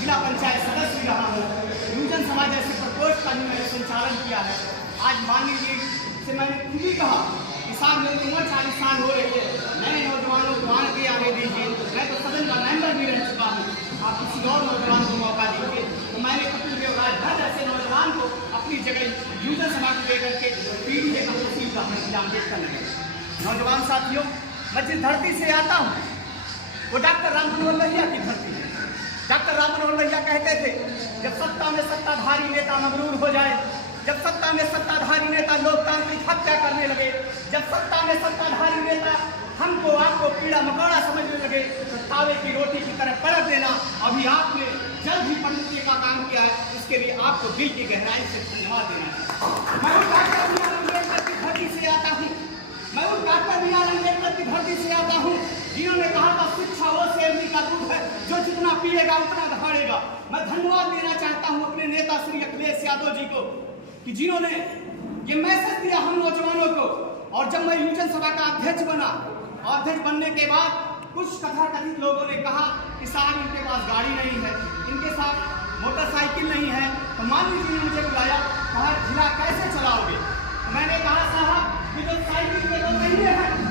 जिला पंचायत सदस्य भी रहा हूँ। न्यूजन समाज जैसे प्रकोष्ठ का भी मैंने संचालन किया है। आज माननीय जी से मैंने खुद ही कहा कि साहब मेरी उम्र 40 साल हो रही है, नए नौजवानों को आगे आने दीजिए। मैं तो सदन का मेंबर भी रह चुका हूँ, आप किसी और नौजवान को मौका दीजिए। तो मैंने कपिल देव राजभर जैसे नौजवान को अपनी जगह न्यूजन समाज को लेकर के पीढ़ी के तहसील का इंतजाम देखकर लगे। नौजवान साथियों, मैं जिस धरती से आता हूँ वो डॉक्टर राम मनोहर लोहिया की धरती है। डॉक्टर राम मनोहर लोहिया कहते थे, जब सत्ता में सत्ताधारी नेता मगरूर हो जाए, जब सत्ता में सत्ताधारी नेता लोकतांत्रिक हत्या करने लगे, जब सत्ता में सत्ताधारी नेता हमको आपको कीड़ा मकोड़ा समझने लगे, तो तावे की रोटी की तरह पलट देना। अभी आपने जल्द ही पलटने का काम किया है, इसके लिए आपको दिल की गहराई से धन्यवाद देना चाहिए। मैं डॉक्टर बी आर अम्बेडकर की धरती से आता हूँ, मैं उस डॉक्टर बी आर अम्बेडकर की धरती से आता हूँ जिन्होंने कहा था शिक्षा वो शेरनी का दूध है, जो जितना पिएगा उतना दहाड़ेगा। मैं धन्यवाद देना चाहता हूँ अपने नेता श्री अखिलेश यादव जी को कि जिन्होंने ये मैसेज दिया हम नौजवानों को। और जब मैं न्यूजन सभा का अध्यक्ष बना, अध्यक्ष बनने के बाद कुछ तथाकथित लोगों ने कहा कि साहब इनके पास गाड़ी नहीं है, इनके साथ मोटरसाइकिल नहीं है। तो माननीय जी ने मुझे बुलाया, कहा जिला कैसे चलाओगे? मैंने कहा साहब कि जो साइकिल पे तो नहीं है,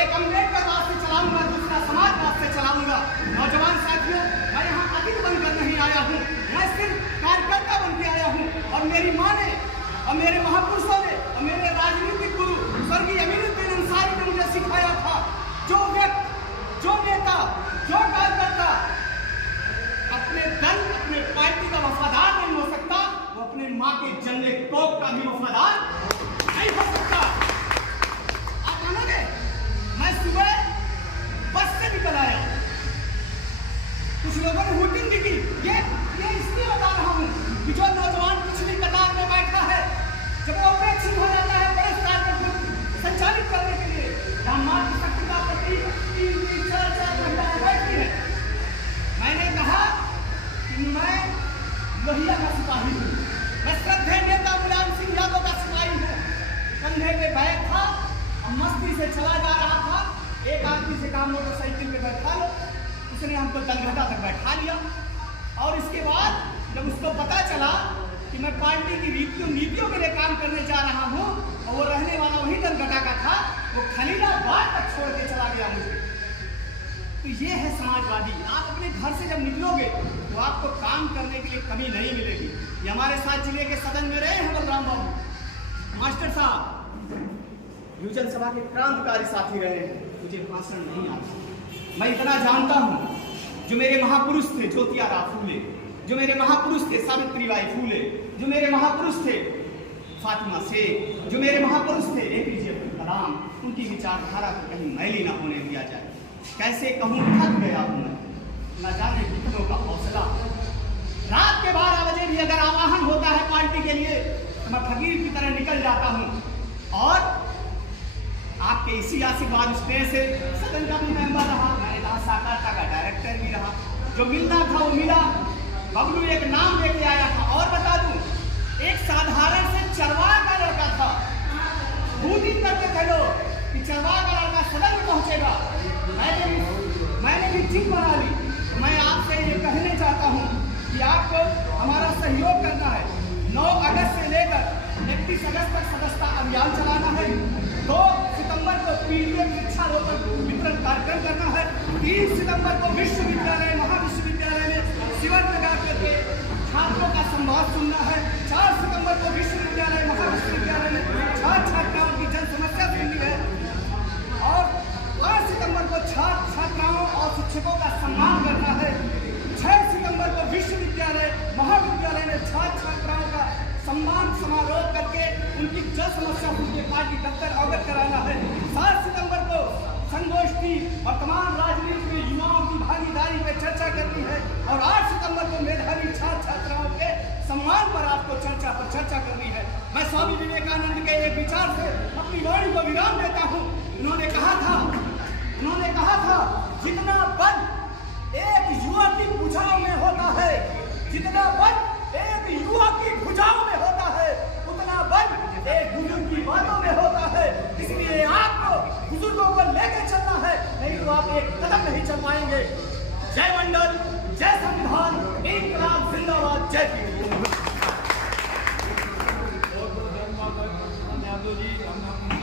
एक अम्बेडकर राज से चलाऊंगा, दूसरा समाज राज से चलाऊंगा। नौजवान साथियों, मैं यहाँ अतिथि बनकर नहीं आया हूँ, मैं सिर्फ कार्यकर्ता बन के आया हूँ। और मेरी माँ ने और मेरे महापुरुषों ने और मेरे राजनीतिक गुरु स्वर्गीय अमीरुद्दीन अंसारी ने मुझे सिखाया था, जो व्यक्ति, जो नेता, जो कार्यकर्ता अपने दल, अपने पार्टी का वफादार नहीं हो सकता, वो अपने माँ के जन्नत तोप का भी वफादार नहीं हो सकता। आप मानोगे, मैं सुबह बस से निकल आया, कुछ लोगों ने हुटिंग दी की, ये इसलिए बता रहा हूँ कि जो नौजवान पिछली कतार में बैठा है, जब वो अपेक्षित हो जाता है बड़े कार्यक्रम संचालित करने के लिए, जहाँ माँ की शक्ति का प्रतीक 3-4 महिलाएं बैठती है। मैंने कहा कि मैं लोहिया का सिपाही हूँ, मैं श्रद्धेय नेता मुलायम सिंह यादव का सिपाही हूँ। कंधे पे बैग था और मस्ती से चला जा रहा था। एक आदमी से कहा मोटरसाइकिल पे बैठा लो, उसने हमको दलघटा तक बैठा लिया। और इसके बाद जब उसको पता चला कि मैं पार्टी की नीतियों के लिए काम करने जा रहा हूँ और वो रहने वाला वही दलघटा का था, वो खलीलाबाद तक छोड़ के चला गया मुझे। तो ये है समाजवादी। आप अपने घर से जब निकलोगे तो आपको काम करने के लिए कमी नहीं मिलेगी। ये हमारे साथ जिले के सदन में रहे हैं बलराम बाबू मास्टर साहब, न्यूजन सभा के क्रांतिकारी साथी रहे हैं। मुझे भाषण नहीं आता, मैं इतना जानता हूँ, जो मेरे महापुरुष थे ज्योतिराव फूले, जो मेरे महापुरुष थे सावित्रीबाई फूले, जो मेरे महापुरुष थे फातिमा शेख, जो मेरे महापुरुष थे एपीजे अब्दुल कलाम, उनकी विचारधारा को कहीं मैली ना होने दिया जाए। कैसे कहूँ, थक गया हूँ मैं, न जाने कितनों का हौसला। रात के 12 बजे भी अगर आवाहन होता है पार्टी के लिए तो मैं फकीर की तरह निकल जाता हूँ। और आपके इसी आशीर्वाद स्नेह से सदन का भी मेंबर रहा, मैंने कहा साकारता का डायरेक्टर भी रहा। जो मिलना था वो मिला। बबलू एक नाम लेके आया था। और बता दूं, एक साधारण से चरवाह का लड़का था, उम्मीद करते थे लोग कि चरवाह का लड़का सदन में पहुंचेगा। मैंने भी टीम बना ली। मैं आपसे ये कहने चाहता हूँ कि आपको हमारा सहयोग करना है। 9 अगस्त से लेकर 31 अगस्त तक सदस्यता अभियान चलाना है। 2 सितंबर को पीडीएफ वृक्षारोपण वितरण कार्यक्रम करना है। 3 सितंबर को विश्वविद्यालय महाविश्वविद्यालय में शिविर लगा करके छात्रों का संवाद सुनना है। 4 सितंबर को विश्वविद्यालय महाविश्वविद्यालय में छात्र छात्राओं की जन समस्या सुननी है। और 5 सितंबर को छात्र छात्राओं और शिक्षकों का सम्मान करना है। 6 सितंबर को विश्वविद्यालय महाविद्यालय में छात्र छात्राओं का सम्मान समारोह करके उनकी जल समस्या उनके पार्टी दफ्तर अवगत कराना है। 7 सितंबर को संगोष्ठी और तमाम राजनीति में युवाओं की भागीदारी पर चर्चा करनी है। और 8 सितंबर को मेधावी छात्र छात्राओं के सम्मान पर आपको चर्चा करनी है। मैं स्वामी विवेकानंद के एक विचार से अपनी वाणी को विराम देता हूँ। उन्होंने कहा था जितना बल एक युवा की भुजाओं में होता है, जितना बल एक युवा की भुजाओं में होता है, उतना बल एक बुजुर्ग की बातों में होता है। इसलिए आपको बुजुर्गों को लेकर चलना है, नहीं तो आप एक कदम नहीं चल पाएंगे। जय मंडल, जय संविधान। जी हम